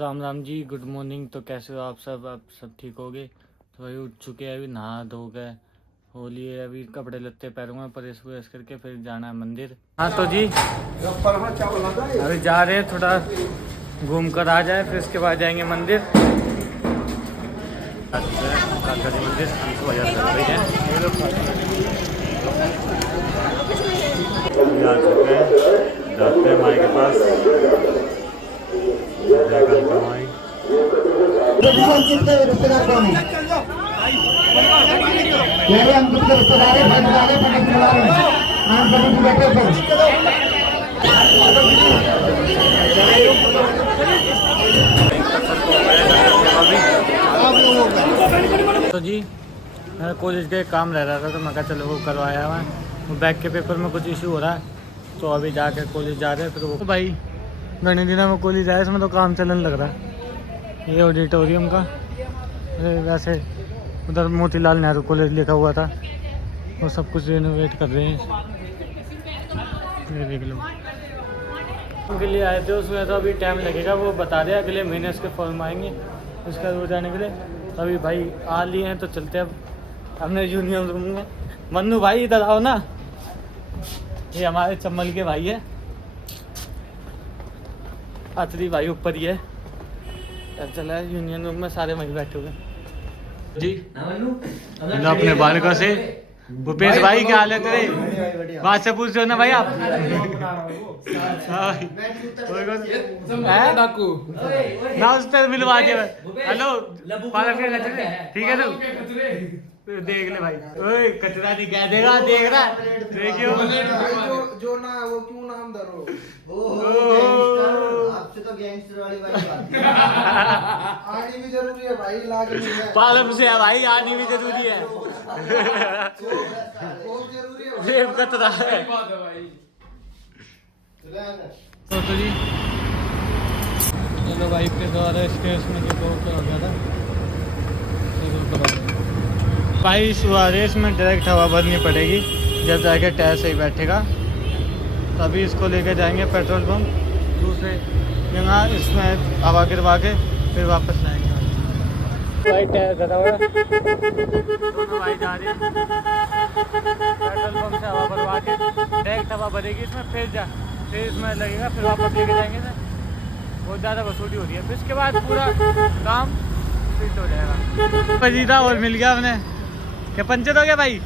Ram Ram ji, good morning. तो कैसे हो आप सब ठीक हो गए? तो वही उठ चुके हैं, अभी नहा धो गए, होली है, अभी कपड़े लत्ते पैरों में प्रेस व्रेस करके फिर जाना है मंदिर। हाँ तो जी अभी जा रहे हैं, थोड़ा घूम कर आ जाए, फिर इसके बाद जाएंगे मंदिर। मंदिर जा चुके हैं, जाते हैं माई के पास। तो जी मेरा कॉलेज का एक काम रह रहा था, तो मैं कहा चलो वो करवाया हुआ है। वो बैक के पेपर में कुछ इशू हो रहा है, तो अभी जाके कॉलेज जा रहे हैं। फिर वो भाई घने दिनों में कॉलेज आया, इसमें तो काम चलने लग रहा है। ये ऑडिटोरियम का, वैसे उधर मोतीलाल नेहरू कॉलेज लिखा हुआ था, वो सब कुछ रिनोवेट कर रहे हैं। ये देख लो, उनके लिए आए थे, उसमें तो अभी टाइम लगेगा, वो बता रहे अगले महीने इसके फॉर्म आएंगे उसके बाद हो जाने के लिए। अभी भाई आ लिए हैं, तो चलते हैं अब अपने यूनियन रूम में। मन्नू भाई इधर आओ ना, ये हमारे चम्मल के भाई है, अतरी भाई ऊपर ही है। चला है यूनियन रूम में, सारे वहीं बैठे हुए जी। अपने बालका से भूपेश भाई क्या हाल है तेरे? बात से पूछ रहे हो ना भाई आप? ना उससे मिलवा के। हेलो ठीक है तो देख ले भाई, ओए कचरा नहीं कह देगा, देख रहा देखियो जो ना वो क्यों नाम धरो। आपसे तो गैंगस्टर वाली बात आनी भी जरूरी है भाई, लागनी है पालम से है भाई, आनी भी जरूरी है, बहुत जरूरी है जेब कतरा है। तो जी चलो भाई के द्वारा इसके इसमें जो हो गया था भाई, इस रेस में डायरेक्ट हवा भरनी पड़ेगी, जब जाके टायर सही बैठेगा तभी इसको लेके जाएंगे पेट्रोल पंप दूसरे जगह, इसमें हवा गिरवा के फिर वापस लाएंगे। भाई टायर धरा हुआ, दोनों भाई जा रहे हैं पेट्रोल पंप से हवा भरवा के, डायरेक्ट हवा भरेगी इसमें, फिर इसमें लगेगा, फिर वापस लेके जाएंगे ना। बहुत ज़्यादा वसूली हो रही है, फिर इसके बाद पूरा काम फिट हो जाएगा। पजीदा और मिल गया हमने, क्या पंचर हो गया भाई?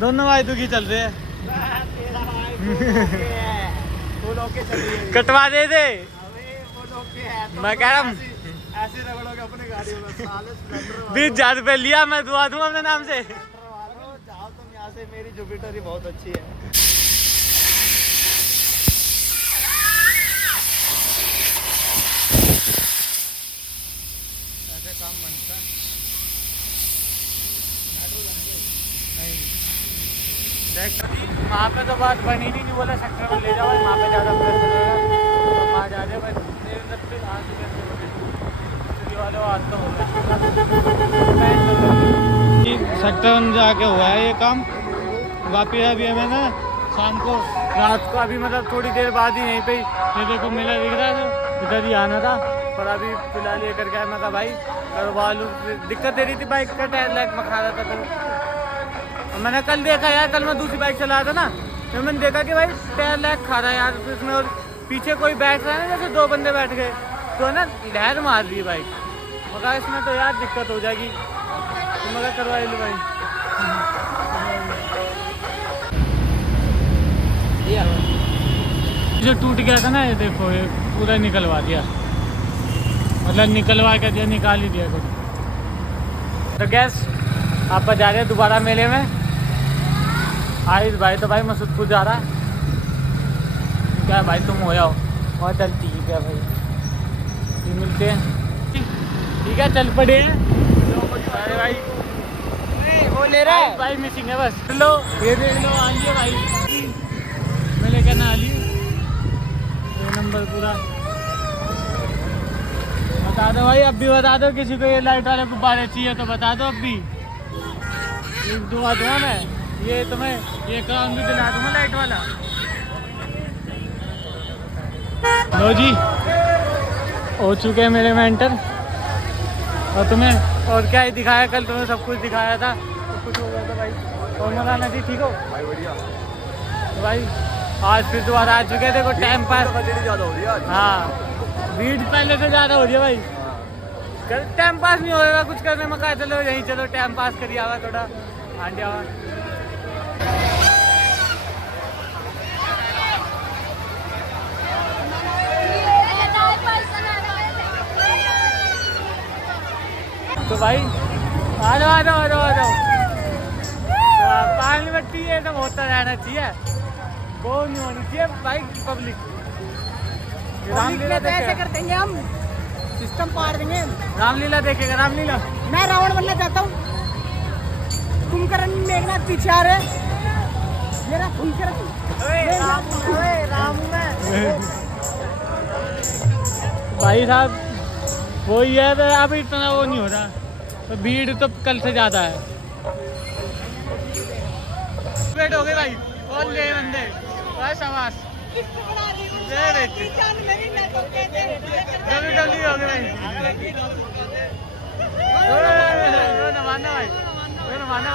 दोनों भाई दुखी चल रहे हैं। कटवा दे दे, मैं कह रहा हूँ ऐसे रगड़ोगे अपने गाड़ियों में, साले 20,000 रुपये लिया, मैं दुआ दूंगा अपने नाम से। जाओ तुम यहाँ से, मेरी जुपिटर ही बहुत अच्छी है। ऐसे काम बनता वहाँ पे तो बात बनी नहीं बोला सेक्टर में ले जाओ, वहाँ पे ज़्यादा प्रेशर रहेगा, तो वहाँ जा रहे सेक्टर में जाके हुआ है ये काम। वापिस अभी हमें ना शाम को रात को, अभी मतलब थोड़ी देर बाद ही यहीं पे ये देखो मेला दिख रहा है, तो इधर ही आना था, पर अभी फिलहाल ये करके आया। मैं कहा भाई करवा लूँ, दिक्कत दे रही थी बाइक का, टायर लाइट में खा रहा था। तो मैंने कल देखा यार, कल मैं दूसरी बाइक चला रहा था ना, तो मैंने देखा कि भाई टायर लाइट खा रहा है यार इसमें, और पीछे कोई बैठ रहा है ना, जैसे 2 बंदे बैठ गए तो है ना, लहर मार रही है बाइक। मगर इसमें तो यार दिक्कत हो जाएगी, तो मगर करवा लो भाई। जो टूट गया था ना, ये देखो ये पूरा निकलवा दिया, मतलब निकलवा के दिया, निकाल ही दिया कुछ। तो गैस आप जा रहे हैं दोबारा मेले में। आरिस भाई तो भाई मसूदपुर जा रहा है, क्या भाई तुम हो जाओ, और चल ठीक है भाई, फिर मिलते हैं, ठीक है चल पड़े हैं। अरे भाई वो ले रहा है भाई, मिसिंग है बस। लो ये देख लो, आइए भाई मैं लेकर ना, आइए ये नंबर पूरा बता दो भाई, अब भी बता दो, किसी को ये लाइट वाले गुब्बारे चाहिए तो बता दो, अब भी दुआ दूँगा मैं, ये तुम्हें ये काम भी दिला दूँगा लाइट वाला। लो जी हो चुके हैं मेरे मेंटर। और तुम्हें और क्या ही दिखाया, कल तुम्हें सब कुछ दिखाया था, तो कुछ हो गया था भाई। और मौलाना जी ठीक हो भाई? बढ़िया। तो भाई आज फिर दोबारा आ चुके थे, देखो टाइम पास। ज़्यादा हो रही है आज। हाँ भीड़ पहले से ज़्यादा हो रही है भाई। टाइम पास नहीं होएगा कुछ करने में, कहा चलो यहीं चलो टाइम पास करिए आवा थोड़ा आंटी आवा। तो भाई आ जाओ आ जाओ आ जाओ आ जाओ। पानी मट्टी ये सब होता रहना चाहिए, वो नहीं होनी चाहिए भाई पब्लिक। रामलीला ऐसे कर देंगे हम, सिस्टम पार देंगे। रामलीला देखेगा रामलीला। मैं रावण बनना चाहता हूँ, कुंभकर्ण मेघनाथ पीछे आ रहे, मेरा कुंभकर्ण राम भाई साहब वही है, तो अब इतना वो नहीं हो रहा, तो भीड़ तो कल से ज़्यादा है। वेट हो गए भाई और ले बंदे बस आवाज डब्ल्यू हो गए भाई। नमाना भाई नमाना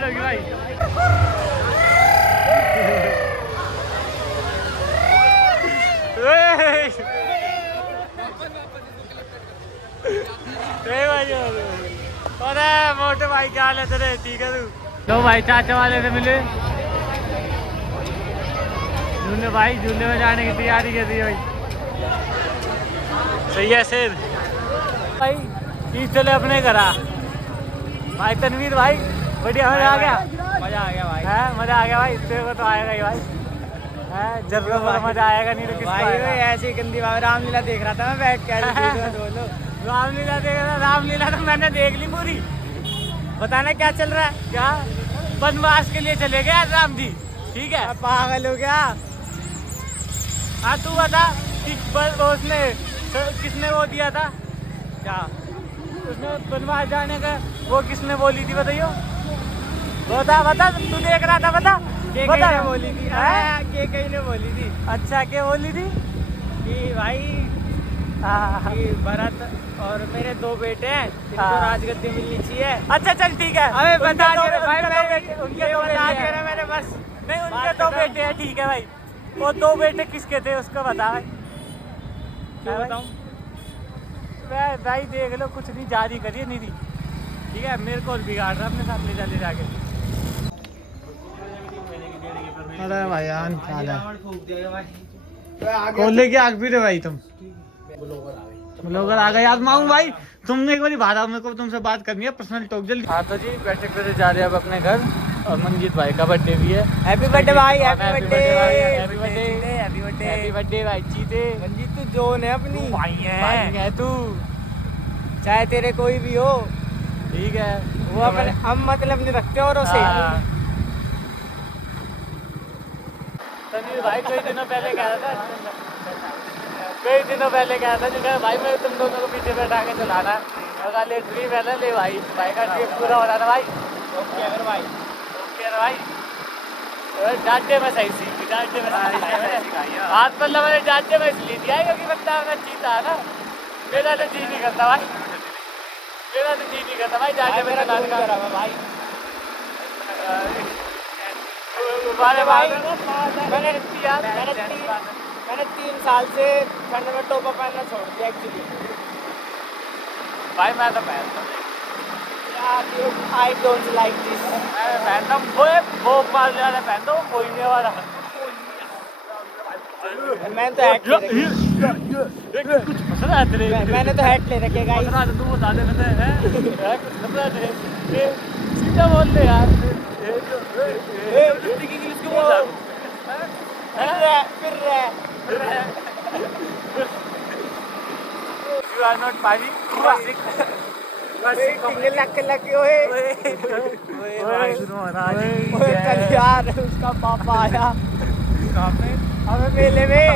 होगी भाई। अरे मोटे भाई क्या हाल है तेरे? ठीक है तू? लो भाई चाचा वाले से मिले, झूले भाई झूले में जाने की तैयारी कर दी भाई। सही है शेर भाई। चीज चले अपने घर भाई। तनवीर भाई बढ़िया मजा आ गया? मजा आ गया भाई। है मजा आ गया भाई, तेरे को तो आएगा ही भाई। है जरूर मजा आएगा, नहीं तो किसको आएगा? ऐसी गंदी बात, रामलीला देख रहा था मैं बैठ के। रामलीला देख रहा? रामलीला तो मैंने देख ली पूरी। बताना क्या चल रहा है? क्या वनवास के लिए चले गए राम जी? ठीक है पागल हो गया। हाँ तू बता कि उसने किसने वो दिया था क्या, उसने वनवास जाने का वो किसने बोली थी बताइयो? बता बता तू देख रहा था, बता बता। बोली थी कहीं ने बोली थी। अच्छा क्या बोली थी? कि भाई कि भरत और मेरे 2 बेटे हैं, इनको राजगद्दी मिलनी चाहिए। अच्छा चल ठीक है। अबे बता दे भाई, उनके 2 बेटे हैं। मैंने बस नहीं उनके 2 बेटे हैं, ठीक है भाई। वो 2 बेटे किसके थे उसको बता भाई। क्यों बताऊं? भाई देख लो कुछ नहीं जारी करिए निधि, ठीक है? मेरे को बिगाड़ रहा अपने साथ ले जाके। अरे भाई यार खोलने की आग भी रे भाई तुम लोग आ गए यार। माऊं भाई तुमने एक बार भाड़ा, मेरे को तुमसे बात करनी है पर्सनल टॉक जल्दी। हाँ तो जी बैठे बैठे जा रहे हैं अब अपने घर, और मंजीत भाई का बर्थडे भी है। हैप्पी बर्थडे भाई, happy happy birthday, happy birthday, happy birthday, happy birthday भाई चीते। मंजीत तू जोन है अपनी, भाई है तू, चाहे तेरे कोई भी हो, ठीक है? वो अपन हम मतलब नहीं रखते औरों से। तनवीर भाई कई दिनों पहले कह रहा था, जो कहा भाई मैं तुम दोनों को पीछे बैठा के चलाना है। ले ड्रीम है ना, ले भाई भाई का ड्रीम पूरा हो रहा था भाई। ओके अगर भाई, ओके अगर भाई डांटे में सही सीखी, डांटे में हाथ मतलब मैंने डांटे में इसलिए दिया क्योंकि बंदा अपना चीता है ना। मेरा तो जी नहीं करता भाई, मेरा तो जी नहीं करता भाई डांटे में चलाने का भाई। मैंने 3 साल से ठंड में टोपा पहनना छोड़ दिया एक्चुअली भाई। मैं तो पहनता आई डोंट लाइक दिस। मैं पहनता वो पास ज़्यादा पहनता हूँ, कोई नहीं वाला। मैंने तो हैट ले रखी है। कुछ फंस रहा है तेरे, मैंने तो हैट ले रखी है गाइस। फंस रहा है तू बता दे मुझे है कुछ फंस रहा है तेरे, सीधा बोल दे यार। इंग्लिश क्यों बोल रहा है? फिर रहा You are not Paji, you are sick. Lucky ओए भाई सुनो महाराज कल यार उसका पापा आया हमें मेले में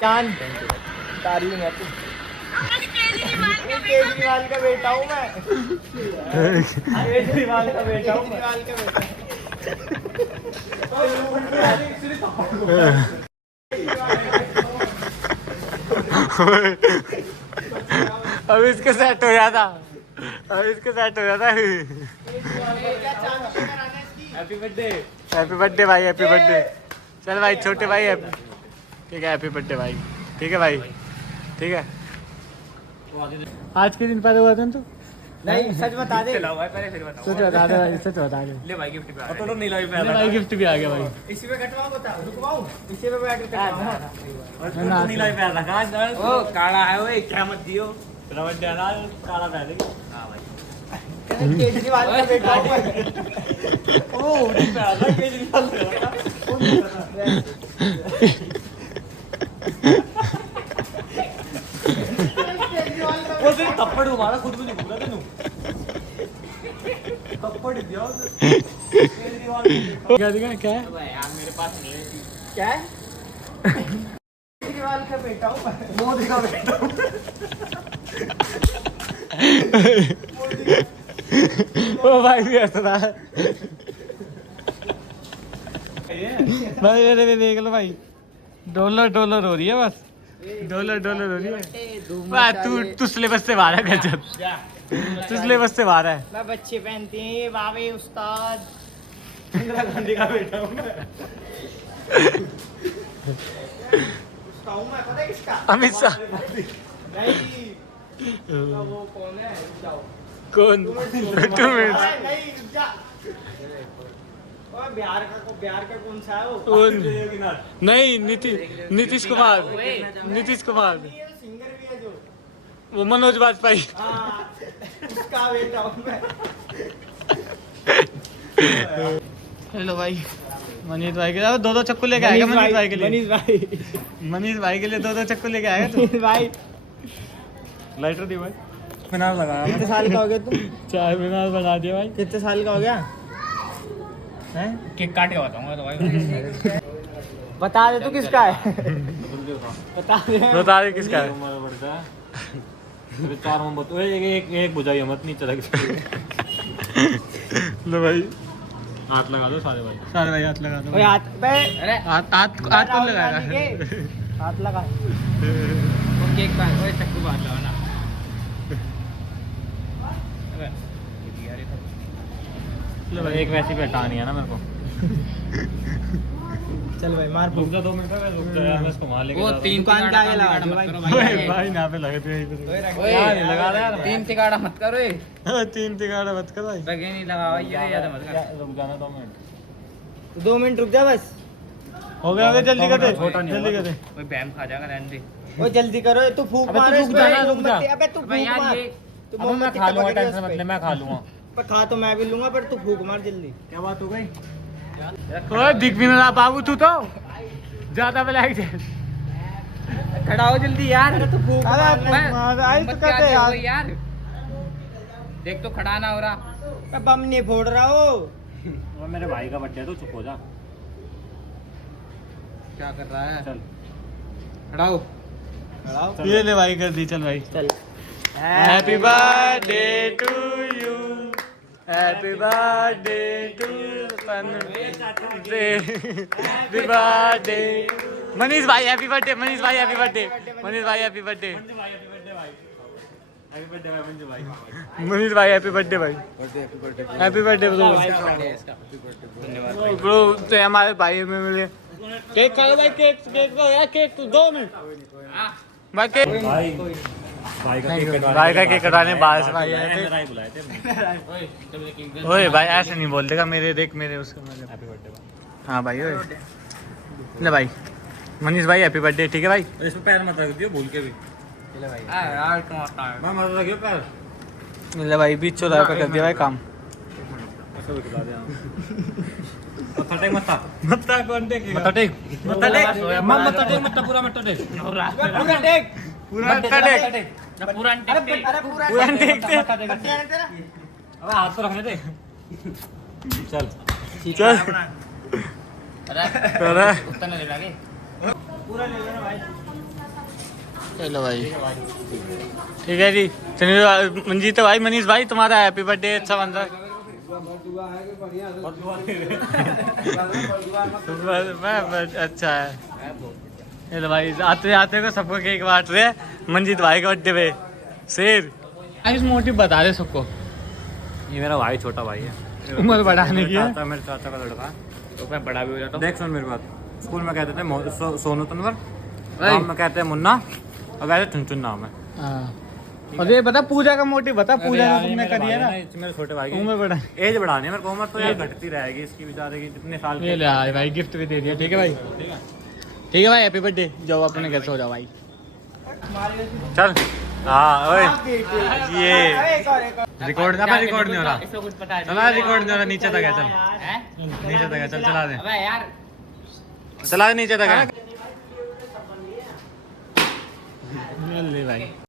जान तारीफ है तू। केजरीवाल का बेटा हूँ मैं। केजरीवाल का बेटा हूँ। केजरीवाल का बेटा। अब इसके सेट हो जाता, अब इसके सेट हो जाता। Happy birthday. हैप्पी बर्थडे भाई, हैप्पी बर्थडे। चल भाई छोटे भाई, ठीक है, हैप्पी बर्थडे भाई। ठीक है भाई, ठीक है। आज के दिन पैदा हुआ था तू? नहीं सच बता दे। लाओ भाई पहले फिर बताओ। सच बता दे भाई, सच बता दे। ले भाई गिफ्ट पे आ गया। तो नहीं लाई ले भाई गिफ्ट भी आ गया भाई। इसी पे कटवाओ, बता रुकवाऊं? इसी पे बैठ के कटवाऊं। तो नहीं लाई पे आ रहा। ओ काला है ओए, क्या मत दियो। तेरा बर्थडे है ना, काला पहन दे। हां भाई। केजरीवाल का बेटा हूँ मैं। ओ नहीं पे आ रहा केजरीवाल से। वो सिर्फ थप्पड़ मारा, खुद भी नहीं बोला तेनू। थप्पड़ दिया केजरीवाल क्या दिखा, क्या है? यार मेरे पास नहीं है। क्या है? केजरीवाल का बेटा हूँ मैं। मोदी का बेटा। ओ भाई भी ऐसा था भाई। ये देख लो भाई, डॉलर डॉलर हो रही है बस, डॉलर डॉलर हो रही है। तू सिलेबस से बाहर है गजब, तू सिलेबस से बाहर है। मैं बच्चे पहनती हैं ये बाबे उस्ताद। इंदिरा गांधी का बेटा हूँ मैं। उसका हूँ मैं, पता है किसका? अमित शाह। नहीं वो कौन है? जाओ। कौन? 2 मिनट। नहीं जा। बिहार का कौन सा है वो? कौन? नहीं, नीतीश कुमार, नीतीश कुमार। ये सिंगर भी है जो। वो मनोज वाजपेयी। हाँ, उसका बेटा हूँ मैं। हेलो भाई, मनीष भाई के लिए 2-2 चक्कू लेके आएगा। मनीष भाई के लिए, मनीष भाई, मनीष भाई के लिए 2-2 चक्कू लेके आएगा तू। मनीष भाई। लाइटर दी भाई। मीनार लगाया। कितने साल का हो गया तुम? 4 मीनार बना दिया भाई। कितने साल का हो गया? हैं? केक काट के बताऊंगा तो भाई। बता दे तू किसका है। बता दे। बता दे किसका है। चार मोमबत्ती एक बुझाई मत नहीं चला। लो भाई, हाथ लगा दो सारे भाई। सारे भाई हाथ लगा दो। ओए हाथ पे। अरे हाथ कौन लगाएगा? हाथ लगा। वो केक का ओए चक्कू बाहर लगा ना। लो भाई, एक वैसी पे हटानी है ना मेरे को। चल भाई मार। रुक जा 2 मिनट में, रुक जा यार मैं इसको मार लेके। वो 3 दुकान के आगे लगा दो भाई। ओए भाई यहाँ पे लगे थे यहीं पे। यार नहीं लगा रहा यार। 3 तिगाड़ा मत करो ए। 3 तिगाड़ा मत कर भाई। लगे नहीं लगा भाई, ये ज्यादा मत कर। रुक जाना 2 मिनट। 2 मिनट रुक जा बस। हो गया, जल्दी कर दे, छोटा नहीं जल्दी कर दे। ओए बैम खा जाएगा रहने दे। ओ जल्दी करो, तू फूक अबे मार। तू रुक जा ना, रुक जा। अबे तू अबे फूक यार मार। ये तू अब मैं मोमबत्ती खा लूंगा, टपक रही है टेंशन उस मत पे। ले, मैं खा लूंगा। पर खा तो मैं भी लूंगा, पर तू फूक मार जल्दी। क्या बात हो गई? ओए दिख भी ना रहा बाबू, तू तो ज्यादा ब्लैक है। खड़ा हो जल्दी यार। तू फूक मार। आई तो कहते यार। यार देख तो खड़ा ना हो रहा। मैं बम नहीं फोड़ रहा हो। वो मेरे भाई का बर्थडे है तो चुप हो जा। क्या कर रहा है? चल खड़ा हो। ये ले भाई, कर दी, चल भाई। चल। Happy birthday to you, happy birthday to happy birthday Manish भाई, हैप्पी बर्थडे मनीष भाई, हैप्पी बर्थडे मनीष भाई, हैप्पी बर्थडे मनीष भाई, हैप्पी बर्थडे भाई, हैप्पी बर्थडे ब्रो। ब्रो तो हमारे भाई में मिले। केक खा लो भाई, केक केक दो यार, केक 2 मिनट भाई। केक भाई का केक कटाने बाहर से भाई आए थे। ओए भाई ऐसे नहीं बोल देगा, मेरे देख मेरे उसका हैप्पी बर्थडे। हाँ भाई, ओए ले भाई मनीष भाई, हैप्पी बर्थडे। ठीक है भाई, इसमें पैर मत रख दियो भूल के भी। यार कमाता है मैं मत रखियो पैर। ले भाई, बीच चौराहे पे कर दिया भाई काम। ऐसे भी खिला दे। मत्था टेक, मत्था मत्ता कौन टेकेगा? मत्था टेक, मत्था टेक, मत्था टेक, मत्था पूरा मत्था टेक, पूरा टेक। पूरा मत्ता टेक, पूरा अरे पूरा पूरा टेक दे। तेरा। अबे हाथ तो रखने दे। चल चल अरे अरे उतना ले लागे। पूरा ले लेना भाई। चलो भाई ठीक है जी। चलिए मंजीत भाई, मनीष भाई, तुम्हारा हैप्पी बर्थडे अच्छा बन रहा है। अच्छा है। चलो भाई, आते आते को सबको केक बांट रहे हैं मंजीत भाई के बर्थडे पे। शेर इस मोटिव बता रहे सबको। ये मेरा भाई छोटा भाई है, उम्र बढ़ाने की है। मेरे चाचा का लड़का, तो मैं बड़ा भी हो जाता हूँ। देख सुन मेरी बात, स्कूल में कहते थे सोनू तनवर, गाँव में कहते हैं मुन्ना, और वैसे चुनचुन नाम है। हाँ। और ये बता पूजा का मोटिव बता, पूजा का तुमने करी है ना। मेरे छोटे भाई की उम्र बढ़ा, एज बढ़ानी है मेरे को, उम्र तो यार घटती रहेगी इसकी बेचारे की, जितने साल ये ले आए भाई, गिफ्ट भी दे दिया। ठीक है भाई, ठीक है भाई, हैप्पी बर्थडे। जाओ अपने घर सो जाओ भाई। चल। हाँ ओए, ये रिकॉर्ड अब रिकॉर्ड नहीं हो रहा, चला रिकॉर्ड नहीं हो रहा, नीचे तक है। चल नीचे तक है, चल चला दे, चला दे नीचे तक है। ले भाई।